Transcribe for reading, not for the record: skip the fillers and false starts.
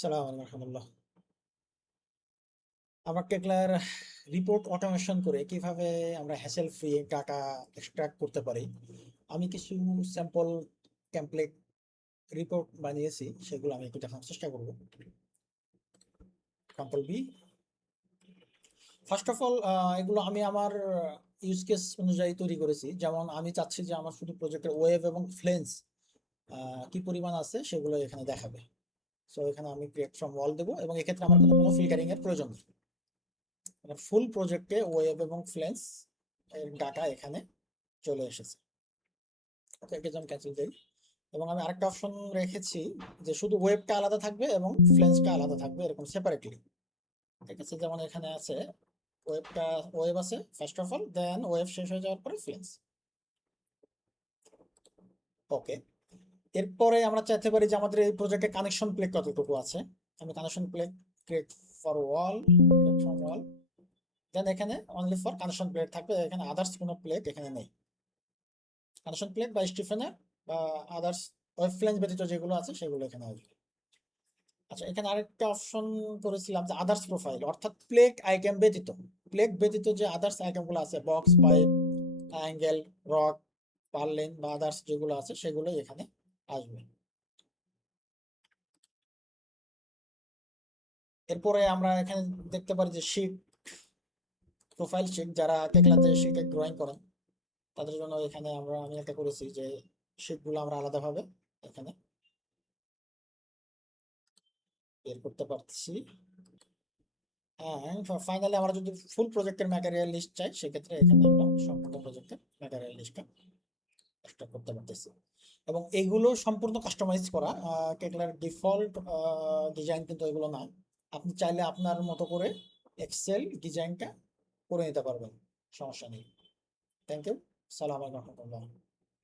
সালাম আলাইকুম রহমতুল্লাহ। আমরা টেকলার রিপোর্ট অটোমেশন করে কিভাবে আমরা হ্যাসেল ফ্রি ডাটা এক্সট্রাক্ট করতে পারি, আমি কিছু স্যাম্পল টেমপ্লেট রিপোর্ট বানিয়েছি, সেগুলো আমি একটু দেখানোর চেষ্টা করব। Control B. First of all এগুলো আমি আমার ইউজ কেস অনুযায়ী তৈরি করেছি। যেমন আমি চাচ্ছি যে আমার শুধু প্রজেক্টের ওয়েব এবং ফ্লেন্স কি পরিমাণ আছে সেগুলো এখানে দেখাবে। সো এখানে আমি ক্রিয়েট ফ্রম ওয়াল দেবো এবং এক্ষেত্রে আমার কোনো ফিল্টারিং এর প্রয়োজন নেই। ফুল প্রজেক্টে ওয়েব এবং ফ্লেন্স এর ডাটা এখানে চলে এসেছে। ওকে, এটা আমি ক্যান্সেল দিই এবং আমি আরেকটা অপশন রেখেছি যে শুধু ওয়েবটা আলাদা থাকবে এবং ফ্লেন্সটা আলাদা থাকবে এরকম সেপারেটলি। ঠিক আছে, যেমন এখানে আছে ওয়েবটা, ওয়েব আছে first of all, then web শেষ হয়ে যাওয়ার পরে ফ্লেন্স। ওকে, এরপরে আমরা চাইতে পারি যে আমাদের এই প্রজেক্টে কানেকশন প্লেট কতটুকু আছে। আমি connection plate create for wall, from wall, then এখানে অনলি ফর কানেকশন প্লেট থাকবে, এখানে আদার্স কোনো প্লেট এখানে নেই। কানেকশন প্লেট বা স্টিফেনার বা আদার্স ওয়েব ফ্লেঞ্জ ব্যতীত যেগুলো আছে সেগুলো এখানে আসবে। আচ্ছা, এখানে আরেকটা অপশন করেছিলাম যে আদার্স প্রোফাইল, অর্থাৎ প্লেট আইটেম ব্যতীত, প্লেট ব্যতীত যে আদার্স আইটেমগুলো আছে, বক্স, পাইপ, অ্যাঙ্গেল, রড, পার্লেন বা আদার্স যেগুলো আছে সেগুলোই এখানে আসবে। এরপরে আমরা এখানে দেখতে পারি যে শিট, প্রোফাইল শিট, যারা টেকলাতে শিটে ড্রয়িং করেন তাদের জন্য এখানে আমি একটা করেছি যে শিটগুলো আমরা আলাদাভাবে এখানে বের করতে পারছি। হ্যাঁ, ফাইনালি আমরা যদি ফুল প্রজেক্টের ম্যাটেরিয়াল লিস্ট চাই সেক্ষেত্রে এখানে আমরা সম্পূর্ণ প্রজেক্টের ম্যাটেরিয়াল লিস্টটা এক্সট্রাক্ট করতে পারতেছি। এবং এগুলো সম্পূর্ণ কাস্টমাইজ করা, টেকলার ডিফল্ট ডিজাইন কিন্তু এগুলো না। আপনি চাইলে আপনার মতো করে এক্সেল ডিজাইনটা করে নিতে পারবেন, সমস্যা নেই। Thank you. সালাম আলাইকুম রহমতুল্লাহ।